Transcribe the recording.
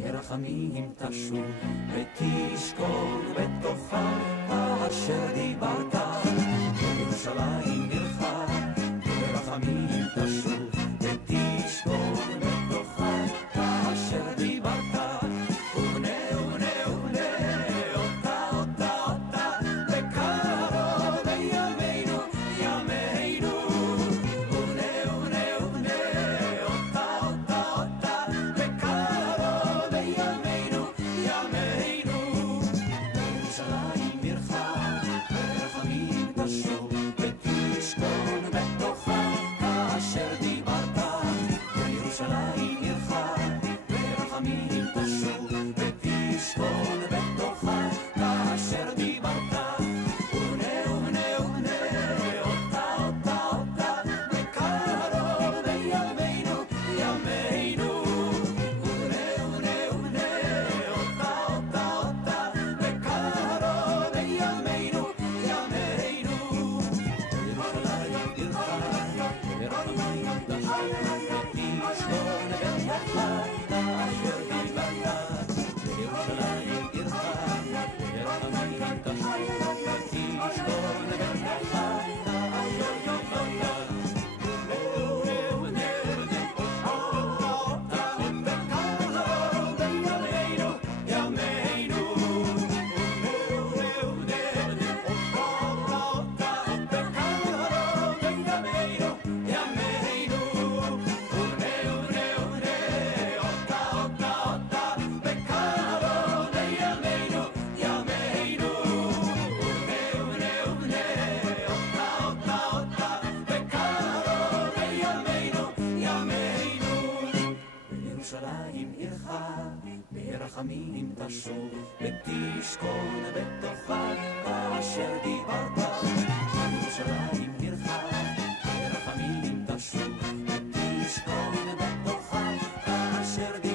ברחמים תשוב ותשכון בתוכה אשר דיברת ירושלים עירך ברחמים תשוב ותשכון בתוכה אשר דיברת ובנה ובנה ובנה אותה אותה אותה בקרוב ימינו ימינו ובנה ובנה ובנה אותה אותה אותה בקרוב ימינו ימינו ירושלים עירך ברחמים תשוב ותשכון בתוכה אשר דיברת ירושלים עירך ברחמים תשוב ותשכון בתוכה אשר דיברת ובנה ובנה ובנה אותה אותה אותה בקרוב ימינו ימינו ובנה ובנה ובנה אותה אותה אותה בקרוב ימינו ימינו ירושלים עירך ברחמים תשוב ותשכון בתוכה אשר דיברת ירושלים עירך ברחמים תשוב ותשכון בתוכה אשר דיברת ירושלים עירך ברחמים תשוב ותשכון בתוכה אשר דיברת ירושלים עירך ברחמים תשוב ותשכון בתוכה אשר דיברת